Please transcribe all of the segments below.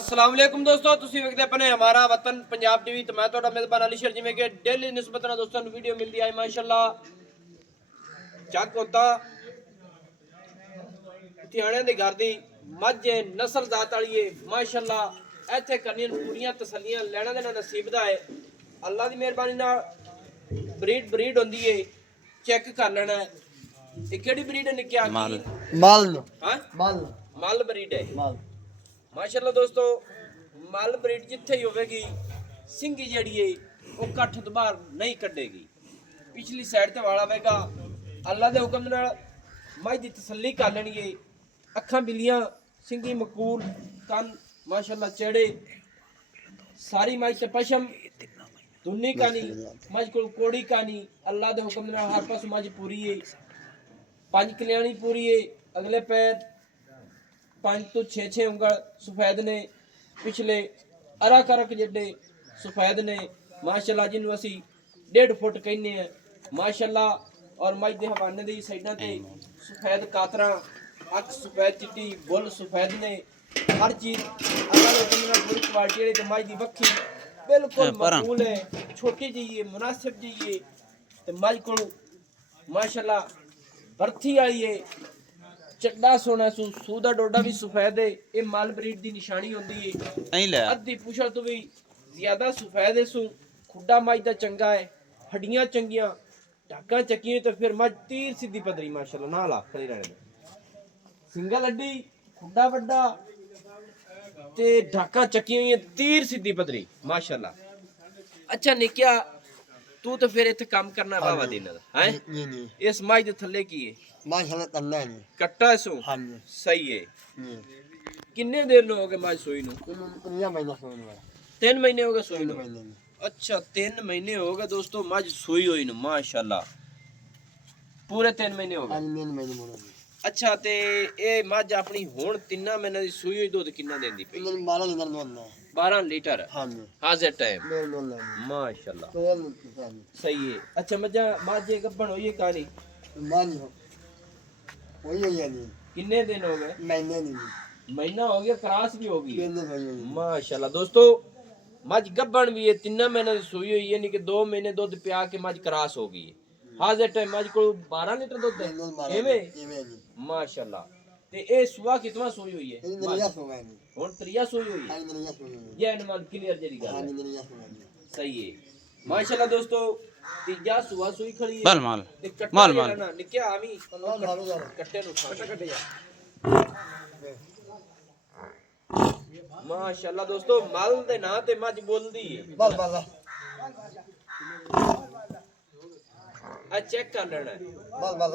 अस्सलाम वालेकुम दोस्तों ਤੁਸੀਂ ਵੇਖਦੇ ਆਪਣੇ ਹਮਾਰਾ ਵਤਨ ਪੰਜਾਬ ਟੀਵੀ ਤੇ ਮੈਂ ਤੁਹਾਡਾ ਮੇਜ਼ਬਾਨ ਅਲੀ ਸ਼ਰ ਜਿਵੇਂ ਕਿ ਡੇਲੀ ਨਿਸਬਤ ਨਾਲ ਦੋਸਤਾਂ ਨੂੰ ਵੀਡੀਓ ਮਿਲਦੀ ਹੈ ਮਾਸ਼ਾਅੱਲਾ ਚੱਕ ਹੁੰਦਾ ਧਿਆਣੇ ਦੇ ਘਰ ਦੀ ਮੱਝ ਨਸਲ ਜ਼ਾਤ ਵਾਲੀ ਹੈ ਮਾਸ਼ਾਅੱਲਾ ਇੱਥੇ ਕਰਨੀਆਂ ਪੂਰੀਆਂ ਤਸੱਲੀਆਂ ਲੈਣਾ ਦੇਣਾ ਨਸੀਬ ਦਾ ਹੈ ਅੱਲਾ ਦੀ ਮਿਹਰਬਾਨੀ ਨਾਲ ਬਰੀਡ ਹੁੰਦੀ ਹੈ ਚੈੱਕ ਕਰ ਲੈਣਾ ਹੈ ਇਹ ਕਿਹੜੀ ਬਰੀਡ ਹੈ ਨਿੱਕਿਆ ਮਲ ਹਾਂ ਮਲ ਬਰੀਡ ਹੈ ਮਲ माशाल्लाह दोस्तों मल ब्रीड जिथे ही होगी सिंगी जड़ी है वो कठ दुबार नहीं कटेगी पिछली साइड ते वाला वेगा अल्लाह दे हुक्म नाल मझ दी तसल्ली कर लेनी है अखां बिलियां सिंगी मकबूल कन माशाल्लाह चेड़े सारी मझ ते पशम दुन्नी कानी मझ कोल कोड़ी कानी अल्लाह दे हुक्म नाल हर पास मझ पूरी है पंज कल्याणी पूरी है अगले पैर 5 ਤੋਂ 6 ਉਂਗਲ ਸਫੈਦ ਨੇ ਪਿਛਲੇ ਅਰਾ ਕਰਕ ਜਿੱਡੇ ਸਫੈਦ ਨੇ ਮਾਸ਼ਾਅੱਲਾ ਜਿਹਨੂੰ ਅਸੀਂ 1.5 ਫੁੱਟ ਕਹਿੰਦੇ ਆ ਮਾਸ਼ਾਅੱਲਾ ਔਰ ਮੱਝ ਦੇ ਹਵਾਨੇ ਦੀ ਸਾਈਡਾਂ ਤੇ ਸਫੈਦ ਕਾਤਰਾ ਅੱਖ ਸਫੈਦ ਚਿੱਟੀ ਬੁੱਲ ਸਫੈਦ ਨੇ ਹਰ ਚੀਜ਼ ਅੱਲਾ ਦੇ ਹੁਕਮ ਨਾਲ ਪੂਰੀ ਕੁਆਲਿਟੀ ਵਾਲੀ ਤੇ ਮੱਝ ਦੀ ਵੱਖੀ ਬਿਲਕੁਲ ਮਕਬੂਲ ਹੈ ਛੋਟੀ ਜਿਹੀ ਹੈ ਮੁਨਾਸਿਬ ਜਿਹੀ ਹੈ ਤੇ ਮੱਝ ਕੋਲ ਮਾਸ਼ਾਅੱਲਾ ਬਰਥੀ ਵਾਲੀ ਹੈ चड्डा सोना सूदा डोडा भी सफेद है ये माल ब्रीड दी निशानी होंदी है नहीं ले अद्धी पुछा तो भी ज्यादा सफेद है सु खुड्डा मझ दा चंगा है हड्डियां चंगियां ढाका चक्कियां तो फिर मझ तीर सीधी पदरी माशाल्लाह ना ला खड़ी रहने सिंगल हड्डी खुड्डा बड्डा ते ढाका चक्कियां तीर सीधी पदरी माशाल्लाह अच्छा निकिया तू तो फिर इत्थे काम करना बाबा दिन दा हैं नहीं इस मझ दे थल्ले की है माशाल्लाह करना है कट्टा सो हां जी सही है कितने देर नो हो गए माज सोई नु 3 महीना सोई नु 3 महीने हो गए सोई नु अच्छा 3 महीने हो गए दोस्तों माज सोई हुई नु माशाल्लाह पूरे 3 महीने हो गए हां 3 महीने हो गए अच्छा ते ए माज अपनी हुन 3 महीने दी सोई हुई दूध कितना देंदी पई 12 लीटर दूध 12 लीटर हां जी हाजिर टाइम बिल्कुल माशाल्लाह तो सही है अच्छा मजा माज ये गब्बन होई है कहानी मान वही है नहीं कितने दिन हो गए महीने नहीं महीना हो गया क्रॉस भी होगी कितने भाई माशाल्लाह दोस्तों मझ गब्बन भी है 3 महीने की सूई हुई यानी कि 2 महीने दूध पिया के मझ क्रॉस हो गई है हाजिर टाइम मझ को 12 लीटर दूध है एवे माशाल्लाह ते ए सुबह कितना सोई हुई है नरिया सोई है हुन त्रिया सोई हुई है हां नरिया सोई है ये अनुमान क्लियर जरी गल हां है नरिया सोई है सही है माशाल्लाह दोस्तों तीजा सुबह सोई खड़ी है माल माल ते माल कट्टा माल ना निके आवी कट्टे नु कट्टे जा माशाल्लाह दोस्तों मल दे ना ते मझ बोलदी है बस बस आ चेक कर लेना है बस बस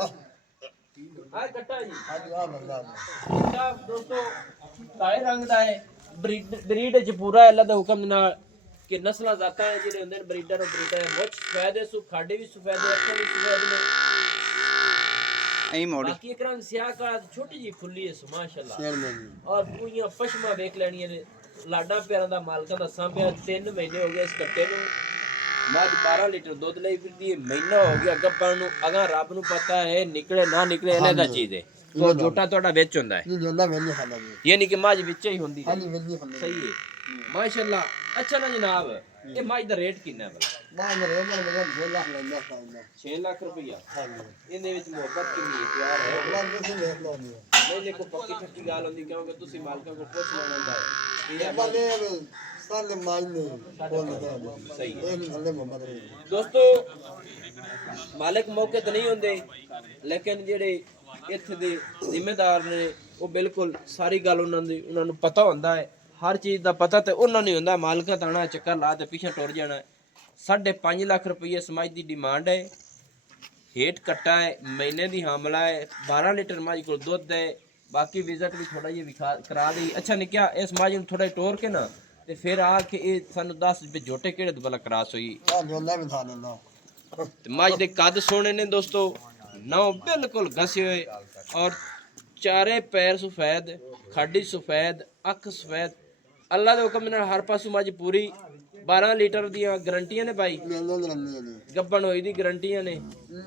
आ कट्टा जी हां जी हां बंदा कट्टा दोस्तों काले रंग दा है ब्रीड च पूरा अल्लाह दा हुक्म नाल कि नस्लां जातां है जेडे हुंदे ने ब्रीडर मुझ सफेद है सु खाडे भी सफेद है अक्खां भी सफेद ने ऐ मोड़ी बाकी एक रंग स्याह का छोटी जी फुल्ली है माशाल्लाह शेर में और पूरियां पशमा देख लेनियां ने लाडा प्यारां दा मालकां दा सांभिया 3 महीने हो गए इस कट्टे नु मझ 12 लीटर दूध लई फिरदी है महीना हो गया गब्बन नु अगा रब नु पता है निकले ना निकले इने दा चीज है तो जोटा तोड़ा विच हुंदा है नहीं जोंदा वेली खाना यानी कि मझ विच ही हुंदी हां जी वेली खाना सही है माशाल्लाह अच्छा ना जनाब ये मझ दा रेट कितना है बाहर में रेंजर में 2 लाख लेंदा खाना 6 लाख रुपया हां जी ਇਹਦੇ ਵਿੱਚ ਮੁਹੱਬਤ ਕਿੰਨੀ ਹੈ ਪਿਆਰ ਹੈ अगला दूसरी देख लो नहीं ਨਹੀਂ ਦੇਖੋ ਪੱਕੀ ਠੱਕੀ ਗੱਲ ਹੁੰਦੀ ਕਿਉਂਕਿ ਤੁਸੀਂ ਮਾਲਕਾਂ ਕੋਲ ਪੁੱਛ ਲੈਣਾ ਹੁੰਦਾ ਹੈ ये वाले साले माइन नहीं बोल दे ਸਹੀ ਹੈ एक हल्ले मोहम्मद रे ਦੋਸਤੋ ਮਾਲਕ ਮੌਕੇ ਤੇ ਨਹੀਂ ਹੁੰਦੇ ਲੇਕਿਨ ਜਿਹੜੇ ਇੱਥੇ ਦੇ ਜ਼ਿੰਮੇਦਾਰ ਨੇ ਉਹ ਬਿਲਕੁਲ ਸਾਰੀ ਗੱਲ ਉਹਨਾਂ ਨੂੰ ਪਤਾ ਹੁੰਦਾ ਹੈ ਹਰ ਚੀਜ਼ ਦਾ ਪਤਾ ਤੇ ਉਹਨਾਂ ਨੂੰ ਹੁੰਦਾ ਮਾਲਕਾਂ ਤਾਣਾ ਚੱਕਰ ਲਾ ਤੇ ਪਿੱਛੇ ਟੁਰ ਜਾਣਾ 5.5 ਲੱਖ ਰੁਪਏ ਸਮਾਜ ਦੀ ਡਿਮਾਂਡ ਹੈ हेठ कट्टा है महीने दी हामला है 12 लीटर माज को दूध है बाकी विजिट भी थोड़ा ये करा दी अच्छा नहीं क्या इस माज थोड़ा टोर के ना ते फिर आके ये सानू 10 रुपए जोटे केड़े भला क्रॉस हुई हां जोंदा भी था देना ते माज दे कद सोने ने दोस्तों नौ बिल्कुल घसे हुए और चारे पैर सफेद खाडी सफेद अख सफेद अल्लाह दे हुक्म नाल हर पासों माज पूरी 12 ਲੀਟਰ ਦੀਆਂ ਗਰੰਟੀਆਂ ਨੇ ਭਾਈ, ਮੈਨੂੰ ਲੰਮੀ ਨਹੀਂ ਗੱਬਣ ਹੋਈ ਦੀ ਗਰੰਟੀਆਂ ਨੇ।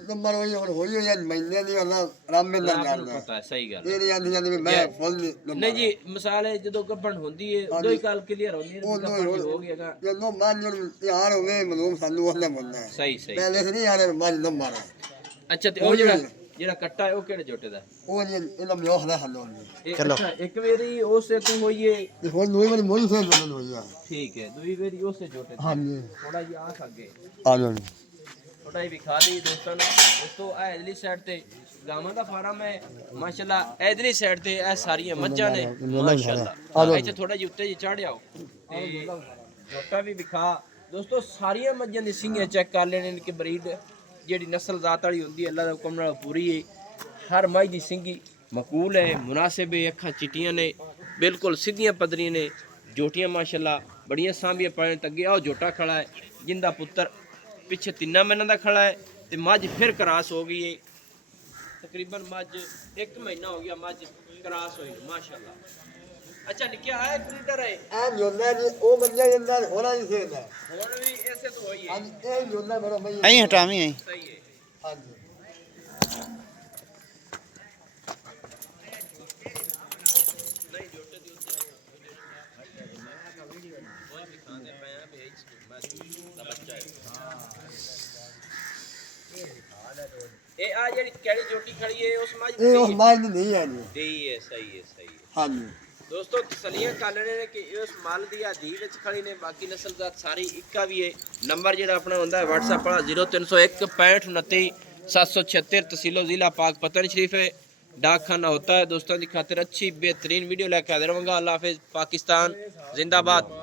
ਨੰਬਰ ਹੋਈ ਹੁਣ ਹੋਈ ਹੋਈ ਮਹੀਨੇ ਦੀ ਉਹਨਾਂ ਰਾਮੇ ਦਾ ਆਪ ਨੂੰ ਜਾਣਦਾ ਪਤਾ ਹੈ, ਸਹੀ ਗੱਲ। ਇਹ ਨਹੀਂ ਆਂਦੀ ਜਾਂਦੀ ਵੀ ਮੈਂ ਫੁੱਲ ਨਹੀਂ ਜੀ, ਮਿਸਾਲ ਹੈ ਜਦੋਂ ਗੱਬਣ ਹੁੰਦੀ ਹੈ ਉਦੋਂ ਹੀ ਗੱਲ ਕਲੀਅਰ ਹੁੰਦੀ ਹੈ ਵੀ ਗੱਬਣ ਹੋ ਗਿਆਗਾ। ਜਦੋਂ ਮਾਨ ਨੂੰ ਯਾਰ ਹੋਵੇ ਮਲੂਮ ਸਾਨੂੰ ਉਹਨੇ ਮੁੰਨਾ ਸਹੀ ਸਹੀ। ਪਹਿਲੇ ਨਹੀਂ ਯਾਰ ਮਾਨ ਨੂੰ ਮਾਰਾ। ਅੱਛਾ, ਤੇ ਉਹ ਜਿਹੜਾ ਕੱਟਾ ਹੈ ਉਹ ਕਿਹੜੇ ਜੋਟੇ ਦਾ? ਉਹ ਨਹੀਂ ਇਹਨਾਂ ਮਿਓਖ ਦਾ ਹੱਲੋਂ ਚਲੋ ਇੱਕ ਵਾਰੀ ਉਸੇ ਤੋਂ ਹੋਈਏ ਇਹ ਹੁਣ ਨੋਈ ਵਾਲੀ ਮੋਈ ਸੇ ਬਣ ਹੋਈ ਆ। ਠੀਕ ਹੈ, ਦੂਈ ਵਾਰੀ ਉਸੇ ਜੋਟੇ ਤੇ। ਹਾਂਜੀ ਥੋੜਾ ਜਿਹਾ ਆਖ ਅੱਗੇ ਆ ਜਾਓ ਥੋੜਾ ਜਿਹਾ ਵਿਖਾ ਦੀ ਦੋਸਤਾਂ ਨੂੰ। ਦੋਸਤੋ ਇਹ ਇਧਰਲੀ ਸਾਈਡ ਤੇ ਗਾਵਾਂ ਦਾ ਫਾਰਮ ਹੈ ਮਾਸ਼ਾਅੱਲਾ। ਇਧਰਲੀ ਸਾਈਡ ਤੇ ਇਹ ਸਾਰੀਆਂ ਮੱਝਾਂ ਨੇ ਮਾਸ਼ਾਅੱਲਾ। ਇੱਥੇ ਥੋੜਾ ਜਿਹਾ ਉੱਤੇ ਜੀ ਚੜ੍ਹ ਜਾਓ ਤੇ ਜੋਟਾ ਵੀ ਵਿਖਾ। ਦੋਸਤੋ ਸਾਰੀਆਂ ਮੱਝਾਂ ਦੀ ਸਿੰਗੀਆਂ ਚੈੱਕ ਕਰ ਲੈਣੇ ਨੇ ਕਿ ਬਰੀਡ ਜਿਹੜੀ ਨਸਲ ਜ਼ਾਤ ਵਾਲੀ ਹੁੰਦੀ ਹੈ, ਅੱਲਾ ਦੇ ਹੁਕਮ ਨਾਲ ਪੂਰੀ ਹੈ। ਹਰ ਮੱਝ ਦੀ ਸਿੰਗੀ ਮਕੂਲ ਹੈ, ਮੁਨਾਸਿਬ ਹੈ, ਅੱਖਾਂ ਚਿੱਟੀਆਂ ਨੇ, ਬਿਲਕੁਲ ਸਿੱਧੀਆਂ ਪਦਰੀਆਂ ਨੇ, ਜੋਟੀਆਂ ਮਾਸ਼ਾਅੱਲਾ ਬੜੀਆਂ ਸਾਂਭੀਆਂ ਪੈਣ ਤੱਗੇ। ਆਹ ਜੋਟਾ ਖੜਾ ਹੈ ਜਿੰਦਾ ਪੁੱਤਰ ਪਿੱਛੇ 3 ਮਹੀਨਿਆਂ ਦਾ ਖੜਾ ਹੈ ਤੇ ਮੱਝ ਫਿਰ ਕਰਾਸ ਹੋ ਗਈ ਹੈ। ਤਕਰੀਬਨ ਮੱਝ 1 ਮਹੀਨਾ ਹੋ ਗਿਆ ਮੱਝ ਕਰਾਸ ਹੋਈ ਮਾਸ਼ਾਅੱਲਾ। ਅੱਛਾ, ਨਿੱਕਿਆ ਹੈ ਬਰੀਡਰ ਹੈ ਆ ਜੋਨਾ ਜੀ ਉਹ ਬੰਦਾ ਇਹਨਾਂ ਹੋਣਾ ਨਹੀਂ ਸੀਗਾ ਹੁਣ ਵੀ ਐਸੇ ਤੋਂ ਹੋਈ ਹੈ। ਹਾਂਜੀ ਇਹ ਜੋਨਾ ਮੇਰਾ ਮੈਂ ਐਂ ਹਟਾਵੀਂ ਐਂ ਸਹੀ ਹੈ। ਹਾਂਜੀ ਨਹੀਂ ਜੋਟੇ ਦੀ ਉੱਤੇ ਉਹ ਵੀ ਖਾਂਦੇ ਪਏ ਆ ਵੀ ਮੈਂ ਦਾ ਬੱਚਾ ਹੈ। ਇਹ ਆ ਜਿਹੜੀ ਕਿਹੜੀ ਜੋਟੀ ਖੜੀ ਹੈ ਉਸ ਮੱਝ ਇਹ ਉਹ ਮਾਲ ਨਹੀਂ ਹੈ ਜੀ ਦੀ ਹੈ। ਸਹੀ ਹੈ, ਸਹੀ ਹੈ। ਹਾਂਜੀ ਦੋਸਤੋ ਤਸਲੀਆਂ ਕਰ ਲੈਣੇ ਨੇ ਕਿ ਇਸ ਮੱਲ ਦੀ ਆਦੀ ਵਿੱਚ ਖੜੀ ਨੇ। ਬਾਕੀ ਨਸਲ ਦਾ ਸਾਰੀ ਇੱਕਾ ਵੀ ਹੈ। ਨੰਬਰ ਜਿਹੜਾ ਆਪਣਾ ਹੁੰਦਾ ਹੈ WhatsApp ਵਾਲਾ 0301 65 29 776 तहसीलो ज़िला पाक पतन शरीफ है। डाक खाना होता है। दोस्तों की खातिर अच्छी बेहतरीन वीडियो लेकर हाजिर होगा। अल्लाह हाफिज़। पाकिस्तान जिंदाबाद।